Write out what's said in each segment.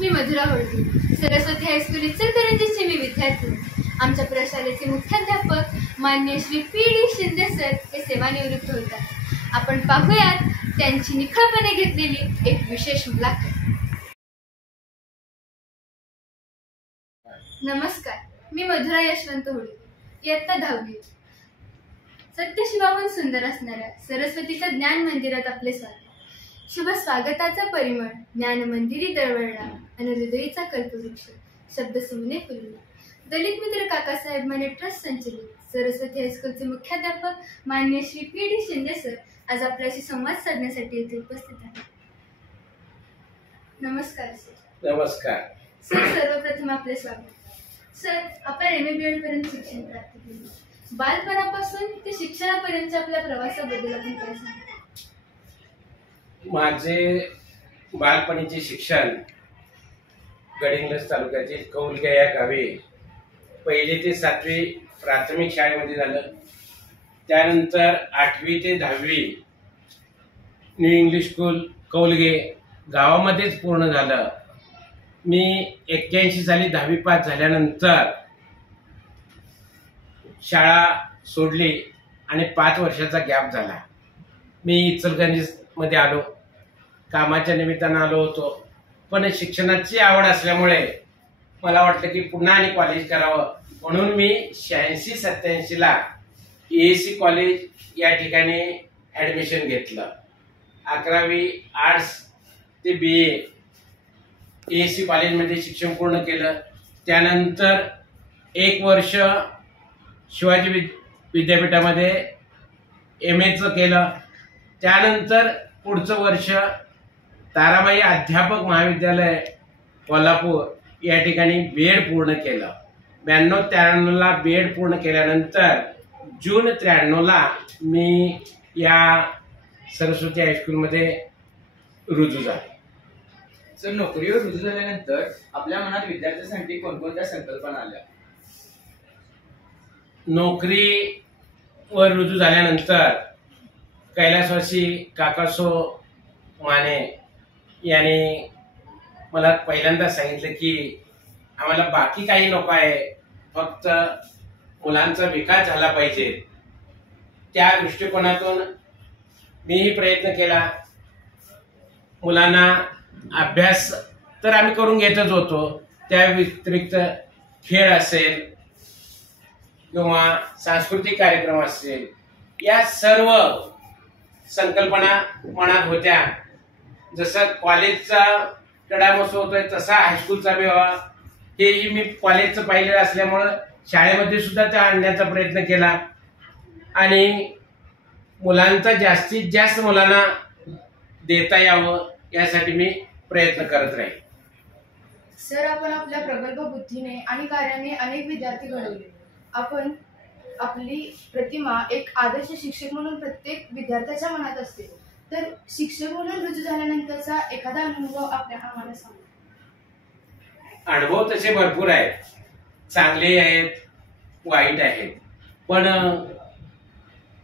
मी Madhura Holkar, Saraswati high school इचलकरंजीचे मी विद्यार्थी. आमच्या प्रशालेचे मुख्याध्यापक मान्य श्री पी.डी. शिंदे सर हे सेवानिवृत्त होतात. आपण पाहूयात त्यांची निखळपणे घेतलेली एक विशेष मुलाखत. नमस्कार, मी मधुरा यशवंत होळकर, इयत्ता 10वी. सत्यशिवाहून सुंदर असणाऱ्या सरस्वतीच्या ज्ञान मंदिरात आपले स्वागत. शुभ स्वागताचा परिमळ ज्ञान मंदिरी दळवळला आणि हृदयीचा कल्पवृक्ष शब्द सुमने फुलला. दलित मित्र काकासाहेब माने ट्रस्ट संचलित सरस्वती हायस्कूलचे मुख्याध्यापक मान्य श्री पी.डी. शिंदे सर आज आपल्याशी संवाद साधण्यासाठी येथे उपस्थित आहेत. नमस्कार सर. नमस्कार सर, सर्वप्रथम आपले स्वागत. सर, आपण MA-BEd पर्यंत शिक्षण प्राप्त केले. बालपणापासून ते शिक्षणापर्यंतच्या आपल्या प्रवासाबद्दल आपण काय सांगा? माझे बालपणीचे शिक्षण गडिंग्लज तालुक्यातील कौलगे या गावी 1ली ते 7वी प्राथमिक शाळेमध्ये झालं. त्यानंतर 8वी ते 10वी न्यू इंग्लिश स्कूल कौलगे गावामध्येच पूर्ण झालं. मी 81 साली 10वी पास झाल्यानंतर शाळा सोडली आणि 5 वर्षाचा गॅप झाला. मी इचलकरंजीमध्ये आलो, कामाच्या निमित्तानं आलो होतो. पण शिक्षणाची आवड असल्यामुळे मला वाटलं की पुन्हा आणि कॉलेज करावं, म्हणून मी 86-87ला EAC कॉलेज या ठिकाणी ॲडमिशन घेतलं. 11वी आर्ट्स ते BA EAC कॉलेजमध्ये शिक्षण पूर्ण केलं. त्यानंतर 1 वर्ष शिवाजी विद्यापीठामध्ये MAचं केलं. त्यानंतर पुढचं वर्ष ताराबाई अध्यापक महाविद्यालय कोल्हापूर या ठिकाणी BEd पूर्ण केलं. 92-93ला BEd पूर्ण केल्यानंतर जून 93ला मी या सरस्वती हायस्कूलमध्ये रुजू झालो. सर, नोकरीवर रुजू झाल्यानंतर आपल्या मनात विद्यार्थ्यांसाठी कोणकोणत्या संकल्पना आल्या? नोकरीवर रुजू झाल्यानंतर कैलासवासी काकासो माने यांनी मला पहिल्यांदा सांगितलं की आम्हाला बाकी काही नको आहे, फक्त मुलांचा विकास झाला पाहिजे. त्या दृष्टिकोनातून मीही प्रयत्न केला. मुलांना अभ्यास तर आम्ही करून घेतच होतो, त्या व्यतिरिक्त खेळ असेल किंवा सांस्कृतिक कार्यक्रम असेल, या सर्व संकल्पना मनात होत्या. जसं कॉलेजचा क्रीडा महोत्सव होतोय तसा हायस्कूलचा विवाह, हेही मी कॉलेजचं पाहिलेलं असल्यामुळं शाळेमध्ये सुद्धा त्या आणण्याचा प्रयत्न केला आणि मुलांचा जास्तीत जास्त मुलांना देता यावं यासाठी मी प्रयत्न करत राहील. सर, आपण आपल्या प्रगल्भ बुद्धीने आणि कार्याने अनेक विद्यार्थी घडवले. आपण आपली प्रतिमा एक आदर्श शिक्षक म्हणून प्रत्येक विद्यार्थ्याच्या मनात असते. तर शिक्षक म्हणून रुजू झाल्यानंतरचा एखादा अनुभव आम्हाला सांगा. अनुभव तसे भरपूर आहेत, चांगले आहेत, वाईट आहेत. पण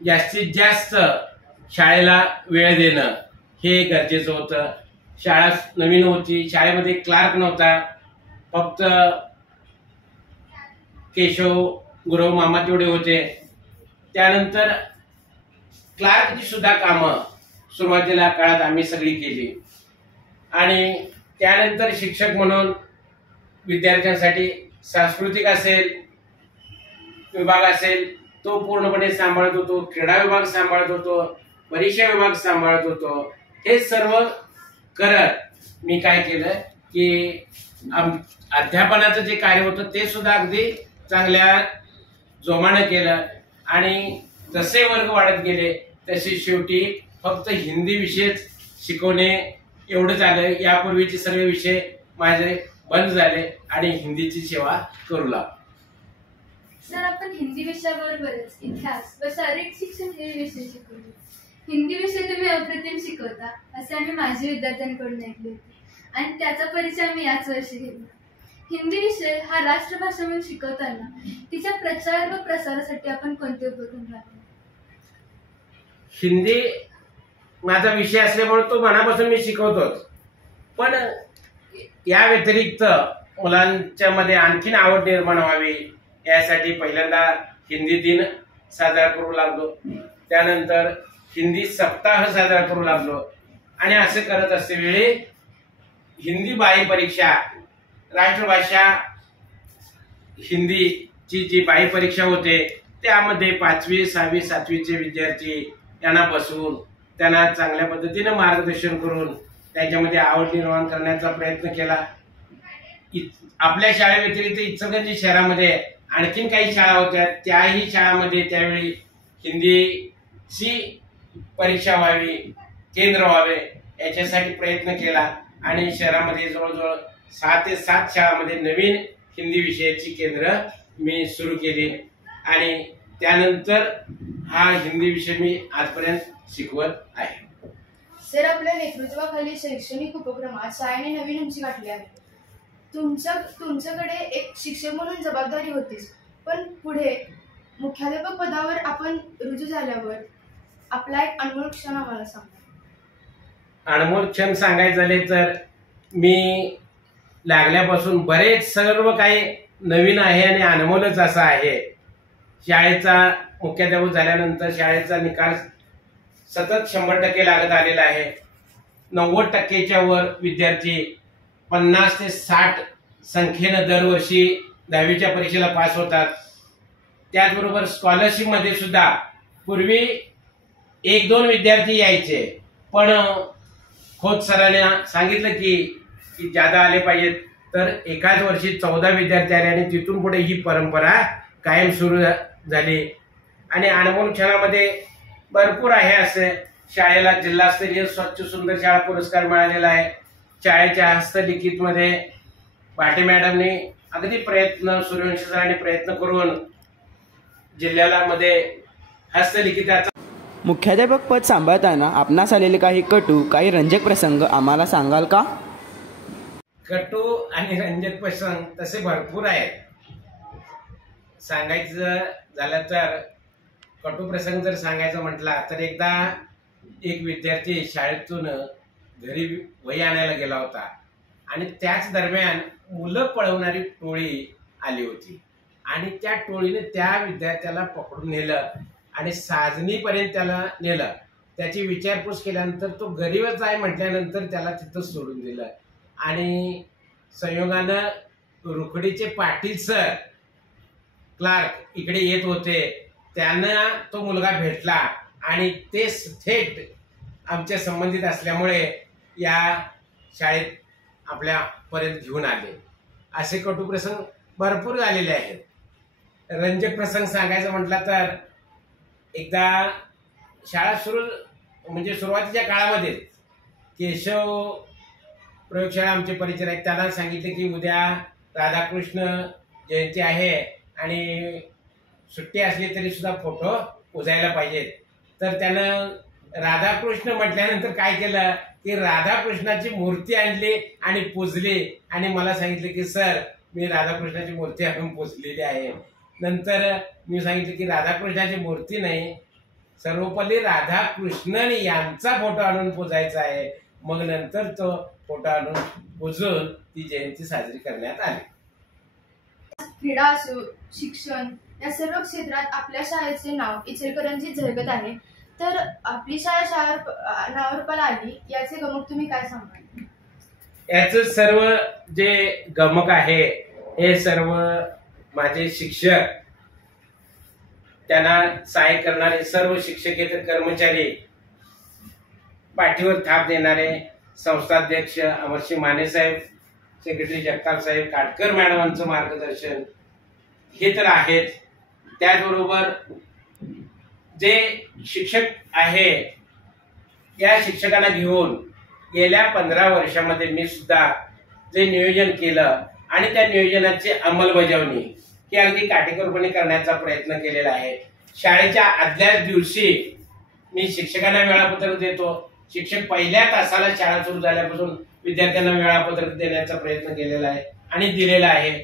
जास्तीत जास्त शाळेला वेळ देणं हे गरजेचं होतं. शाळा नवीन होती, शाळेमध्ये क्लार्क नव्हता, फक्त केशव गुरव मामा तेवढे होते. त्यानंतर क्लार्कची सुद्धा कामं सुरुवातीला काळात आम्ही सगळी केली आणि त्यानंतर शिक्षक म्हणून विद्यार्थ्यांसाठी सांस्कृतिक विभाग असेल तो पूर्णपणे सांभाळत होतो, क्रीडा विभाग सांभाळत होतो, परीक्षा विभाग सांभाळत होतो. हे सर्व करत मी काय केलं की अध्यापनाचं जे कार्य होतं ते सुद्धा अगदी चांगल्या जोमानं केलं आणि जसे वर्ग वाढत गेले तसे शेवटी फक्त हिंदी विषयच शिकवणे एवढंच आलं. यापूर्वीचे सर्व विषय माझे बंद झाले आणि हिंदीची सेवा करू लागलो. सर, आपण हिंदी विषयाबरोबरच इतिहास व शारीरिक शिक्षण हे विषय शिकवले. हिंदी विषय तुम्ही अप्रतिम शिकवता असे आम्ही माझ्या विद्यार्थ्यांकडून ऐकले होते आणि त्याचा परिचय आम्ही याच वर्षी घेतला. हिंदी विषय हा राष्ट्रभाषा म्हणून शिकवताना तिच्या प्रचार व प्रसारासाठी आपण कोणते उपक्रम राबवले? हिंदी माझा विषय असल्यामुळे तो मनापासून मी शिकवतोच, पण या व्यतिरिक्त मुलांच्या मध्ये आणखीन आवड निर्माण व्हावी यासाठी पहिल्यांदा हिंदी दिन साजरा करू लागलो. त्यानंतर हिंदी सप्ताह साजरा करू लागलो आणि असे करत असतेवेळी हिंदी बाह्य परीक्षा, राष्ट्रभाषा हिंदीची जी बाह्य परीक्षा होते त्यामध्ये 5वी, 6वी, 7वीचे विद्यार्थी यांना बसवून त्यांना चांगल्या पद्धतीने मार्गदर्शन करून त्यांच्यामध्ये आवड निर्माण करण्याचा प्रयत्न केला. आपल्या शाळेव्यतिरिक्त इचलकरंजी शहरामध्ये आणखीन काही शाळा होत्या, त्याही शाळांमध्ये त्यावेळी हिंदीची परीक्षा व्हावी, केंद्र व्हावे याच्यासाठी प्रयत्न केला आणि शहरामध्ये जवळजवळ 6 ते 7 शाळांमध्ये नवीन हिंदी विषयाची केंद्र मी सुरू केली आणि त्यानंतर हा हिंदी विषय मी आजपर्यंत शिकवत आहे. सर, आपल्या नेतृत्वाखाली शैक्षणिक उपक्रमात शाळेने नवीन उंची गाठली आहे. तुमच्याकडे एक शिक्षक म्हणून जबाबदारी होतीच, पण पुढे मुख्याध्यापक पदावर आपण रुजू झाल्यावर आपला एक अनमोल क्षण आम्हाला सांगा. अनमोल क्षण सांगायचं झाले तर मी लागल्यापासून बरेच सर्व काही नवीन आहे आणि अनमोलच असा आहे. शाळेचा मुख्याध्यापक झाल्यानंतर शाळेचा निकाल सतत 100% लागत आलेला आहे. 90%च्या वर विद्यार्थी 50 ते 60 संख्येनं दरवर्षी 10वीच्या परीक्षेला पास होतात. त्याचबरोबर स्कॉलरशिप मध्ये सुद्धा पूर्वी 1-2 विद्यार्थी यायचे, पण खोत सरांनी सांगितलं की जादा आले पाहिजेत, तर एकाच वर्षी 14 विद्यार्थी आले आणि तिथून पुढे ही परंपरा कायम सुरू झाली. आणि अनमोल क्षणामध्ये भरपूर आहे. असे शाळेला जिल्हास्तरीय स्वच्छ सुंदर शाळा पुरस्कार मिळालेला आहे. शाळेच्या हस्तलिखित मध्ये पाटे मॅडमने अगदी सूर्यवंशी सरांनी प्रयत्न करून जिल्ह्याला मध्ये हस्तलिखिताचा. मुख्याध्यापक पद सांभाळताना आपणास आलेले काही कटू, काही रंजक प्रसंग आम्हाला सांगाल का? कटू आणि रंजक प्रसंग तसे भरपूर आहेत. सांगायचं झालं तर कटू प्रसंग जर सांगायचं म्हटला तर एकदा एक विद्यार्थी शाळेतून घरी वही आणायला गेला होता आणि त्याच दरम्यान मुलं पळवणारी टोळी आली होती आणि त्या टोळीने त्या विद्यार्थ्याला पकडून नेलं आणि साजनीपर्यंत त्याला नेलं. त्याची विचारपूस केल्यानंतर तो गरीबच आहे म्हटल्यानंतर त्याला तिथं सोडून दिलं आणि संयोगानं रुखडीचे पाटील सर क्लार्क इकडे येत होते. त्यांना तो मुलगा भेटला आणि ते थेट आमच्या संबंधित असल्यामुळे या शाळेत आपल्यापर्यंत घेऊन आले. असे कटू प्रसंग भरपूर झालेले आहेत. रंजक प्रसंग सांगायचं म्हटलं तर एकदा शाळा सुरुवातीच्या काळामध्ये केशव प्रयोगशाळा आमचे परिचारक त्यांना सांगितले की उद्या राधाकृष्ण जयंती आहे आणि सुट्टी असली तरी सुद्धा फोटो पुजायला पाहिजेत. तर त्यानं राधाकृष्ण म्हटल्यानंतर काय केलं की राधाकृष्णाची मूर्ती आणली आणि पुजली आणि मला सांगितले की सर मी राधाकृष्णाची मूर्ती आणून पुजलेली आहे. नंतर मी सांगितलं की राधाकृष्णाची मूर्ती नाही, सर्वपल्ली राधाकृष्णन यांचा फोटो आणून पुजायचा आहे. मग नंतर तो फोटो आणून पुजून ती जयंती साजरी करण्यात आली. क्रीडा असो, शिक्षण या सर्व क्षेत्रात आपल्या शाळेचे नाव इचलकरंजीत झळकत आहे. तर आपली शाळा नावारूपाला आली याचे गमक तुम्ही काय सांगाल? याचं सर्व जे गमक आहे हे सर्व माझे शिक्षक, त्यांना सहाय्य करणारे सर्व शिक्षकेतर कर्मचारी, पाठीवर थाप देणारे संस्थाध्यक्ष अमरसिंह माने साहेब, सेक्रेटरी जगताप साहेब, काटकर मॅडमांचं मार्गदर्शन हे तर आहेच. त्याचबरोबर जे शिक्षक आहे या शिक्षकांना घेऊन गेल्या 15 वर्षामध्ये मी सुद्धा जे नियोजन केलं आणि त्या नियोजनाची अंमलबजावणी ही अगदी काटेकोरपणे करण्याचा प्रयत्न केलेला आहे. शाळेच्या आदल्याच दिवशी मी शिक्षकांना वेळापत्रक देतो. शिक्षक पहिल्या तासाला शाळा सुरू झाल्यापासून विद्यार्थ्यांना वेळापत्रक देण्याचा प्रयत्न केलेला आहे आणि दिलेला आहे.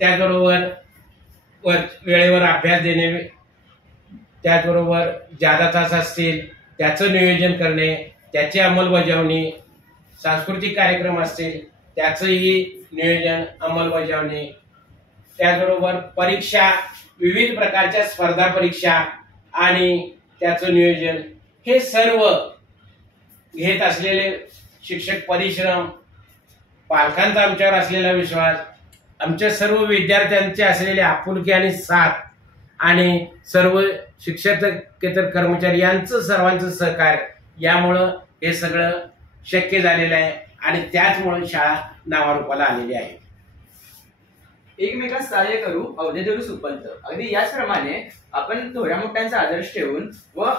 त्याचबरोबर वेळेवर अभ्यास देणे, त्याचबरोबर जादा तास असतील त्याचं नियोजन करणे, त्याची अंमलबजावणी, सांस्कृतिक कार्यक्रम असतील त्याचंही नियोजन अंमलबजावणी, त्याचबरोबर परीक्षा, विविध प्रकारच्या स्पर्धा परीक्षा आणि त्याचं नियोजन, हे सर्व घेत असलेले शिक्षक परिश्रम, पालकांचा आमच्यावर असलेला विश्वास, आमच्या सर्व विद्यार्थ्यांचे असलेले आपुलकी आणि साथ आणि सर्व शिक्षकेतर कर्मचारी यांचं सर्वांचं सहकार्य, यामुळं हे सगळं शक्य झालेलं आहे आणि त्याचमुळे शाळा नावारूपाला आलेली आहे. एकमेकास सहाय्य करू अवधे धरू सुपंत. अगदी याचप्रमाणे आपण थोड्या मोठ्यांचा आदर्श ठेवून व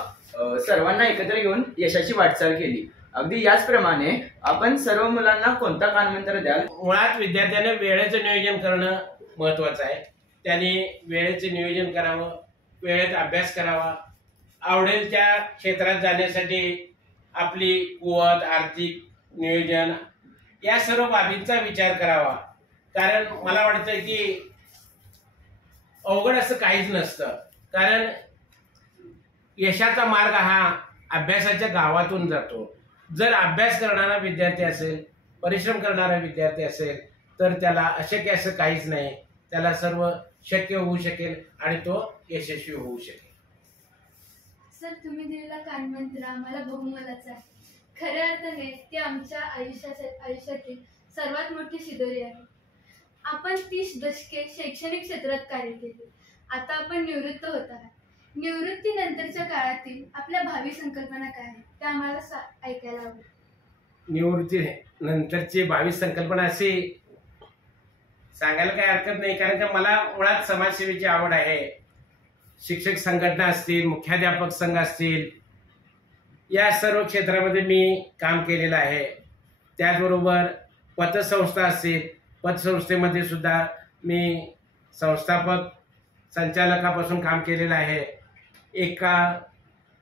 सर्वांना एकत्र घेऊन यशाची वाटचाल केली. अगदी याचप्रमाणे आपण सर्व मुलांना कोणता कानमंत्र द्याल? मुळात विद्यार्थ्याने वेळेचं नियोजन करणं महत्वाचं आहे. त्यांनी वेळेचं नियोजन करावं, वेळेत अभ्यास करावा, आवडेल त्या क्षेत्रात जाण्यासाठी आपली कुवत, आर्थिक नियोजन या सर्व बाबींचा विचार करावा. कारण मला वाटतं की अवघड असं काहीच नसतं. कारण यशाचा मार्ग हा अभ्यासाच्या गावातून जातो. जर अभ्यास करणारा विद्यार्थी असेल, परिश्रम करणारा विद्यार्थी असेल, तर त्याला अशक्य असं काहीच नाही. त्याला सर्व शक्य होऊ शकेल आणि तो यशस्वी होऊ शकेल. सर, तुम्ही दिलेला कानमंत्र आम्हाला बहुमोलाचा आहे. खऱ्या अर्थाने ते आमच्या आयुष्यातील सर्वात मोठी शिदोरी आहे. आपण 30 दशके शैक्षणिक क्षेत्रात कार्य केले. आता आपण निवृत्त होत आहात. निवृत्तीनंतरच्या काळातील आपल्या भावी संकल्पना काय आहेत त्या आम्हाला ऐकायला आवडेल. निवृत्ती नंतरची 22 संकल्पना अशी सांगायला काही हरकत नाही. कारण का मला मुळात समाजसेवेची आवड आहे. शिक्षक संघटना असतील, मुख्याध्यापक संघ असतील, या सर्व क्षेत्रामध्ये मी काम केलेलं आहे. त्याचबरोबर पतसंस्था असतील, पतसंस्थेमध्ये सुद्धा मी संस्थापक संचालकापासून काम केलेलं आहे. एका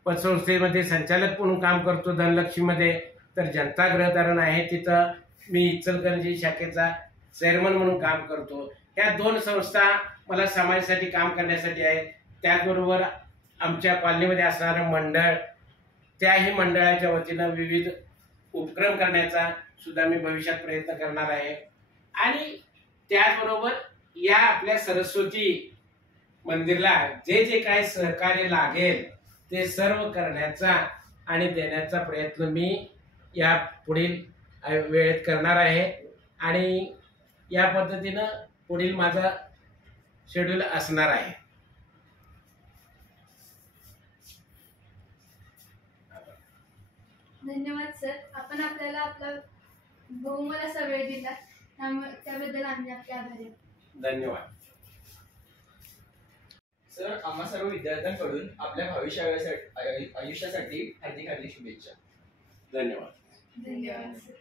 पतसंस्थेमध्ये संचालक म्हणून काम करतो धनलक्ष्मीमध्ये. तर जनता गृहधारण आहे तिथं मी इचलकरंजी शाखेचा चेअरमन म्हणून काम करतो. ह्या 2 संस्था मला समाजासाठी काम करण्यासाठी आहेत. त्याचबरोबर आमच्या कॉलनीमध्ये असणारं मंडळ, त्याही मंडळाच्या वतीनं विविध उपक्रम करण्याचा सुद्धा मी भविष्यात प्रयत्न करणार आहे. आणि त्याचबरोबर या आपल्या सरस्वती मंदिरला जे जे काय सहकार्य लागेल ते सर्व करण्याचा आणि देण्याचा प्रयत्न मी या पुढील वेळेत करणार आहे. आणि या पद्धतीनं पुढील माझा शेड्यूल असणार आहे. धन्यवाद सर. आपण आपल्याला आपला बहुमोल असा वेळ दिला त्याबद्दल आम्ही आपले आभारी आहोत. धन्यवाद सर. आम्हा सर्व विद्यार्थ्यांकडून आपल्या भावी आयुष्यासाठी हार्दिक हार्दिक शुभेच्छा. धन्यवाद. धन्यवाद सर.